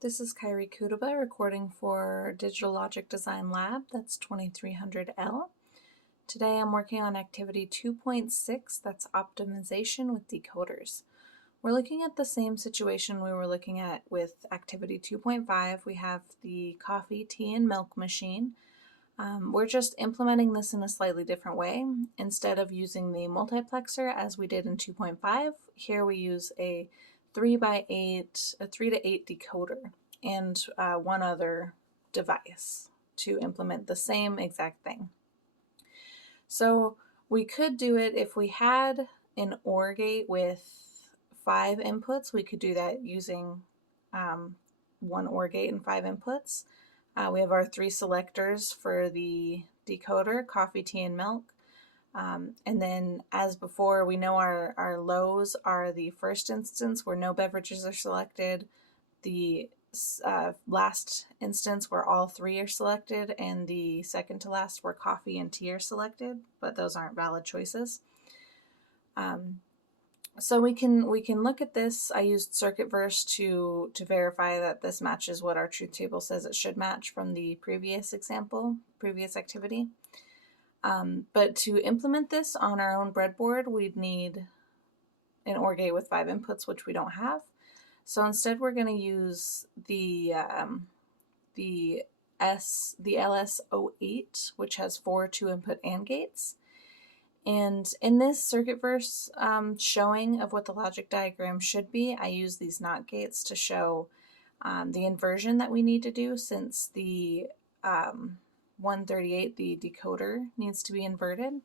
This is Kyrie Kudaba recording for Digital Logic Design Lab, that's 2300L. Today I'm working on activity 2.6, that's optimization with decoders. We're looking at the same situation we were looking at with activity 2.5. We have the coffee, tea, and milk machine. We're just implementing this in a slightly different way. Instead of using the multiplexer as we did in 2.5, here we use a 3 to 8 decoder and one other device to implement the same exact thing. So we could do it if we had an OR gate with 5 inputs. We could do that using one OR gate and 5 inputs. We have our 3 selectors for the decoder, coffee, tea, and milk. And then, as before, we know our lows are the first instance where no beverages are selected, the last instance where all 3 are selected, and the second to last where coffee and tea are selected, but those aren't valid choices. So we can look at this. I used circuitverse to verify that this matches what our truth table says it should match from the previous activity. But to implement this on our own breadboard, we'd need an OR gate with 5 inputs, which we don't have. So instead, we're going to use the LS08, which has 4 2-input AND gates. And in this circuitverse showing of what the logic diagram should be, I use these NOT gates to show the inversion that we need to do, since the 138, the decoder, needs to be inverted.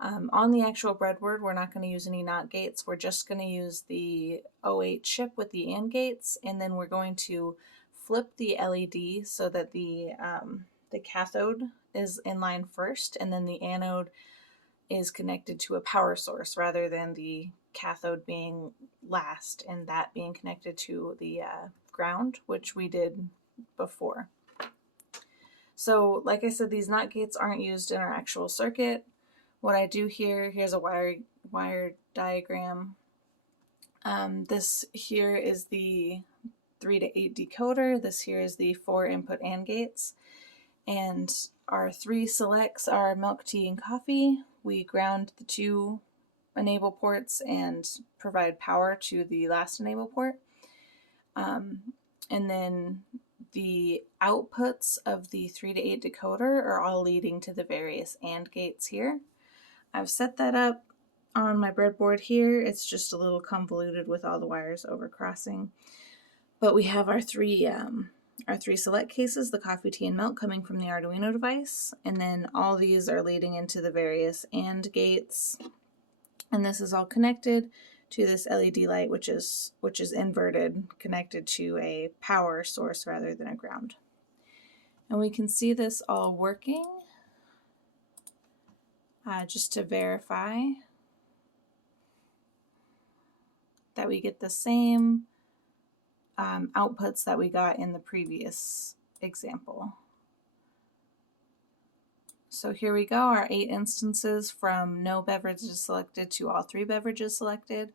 On the actual breadboard, we're not going to use any NOT gates. We're just going to use the 08 chip with the AND gates, and then we're going to flip the LED so that the cathode is in line first, and then the anode is connected to a power source rather than the cathode being last and that being connected to the ground, which we did before. So like I said, these NOT gates aren't used in our actual circuit. What I do here's a wire diagram. This here is the 3 to 8 decoder. This here is the 4 input AND gates. And our 3 selects are milk, tea, and coffee. We ground the 2 enable ports and provide power to the last enable port. And then the outputs of the 3 to 8 decoder are all leading to the various AND gates here. I've set that up on my breadboard here. It's just a little convoluted with all the wires overcrossing. But we have our three select cases, the coffee, tea, and milk, coming from the Arduino device, and then all these are leading into the various AND gates, and this is all connected to this LED light, which is inverted, connected to a power source rather than a ground. And we can see this all working. Just to verify that we get the same outputs that we got in the previous example. So here we go, our 8 instances from no beverages selected to all 3 beverages selected.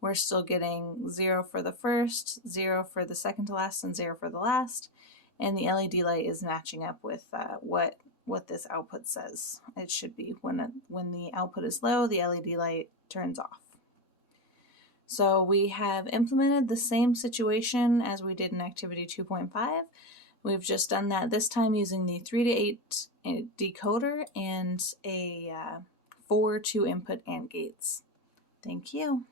We're still getting 0 for the first, 0 for the second to last, and 0 for the last. And the LED light is matching up with what this output says it should be. When the output is low, the LED light turns off. So we have implemented the same situation as we did in activity 2.5. We've just done that this time using the 3 to 8 decoder and a 4 2-input AND gates. Thank you.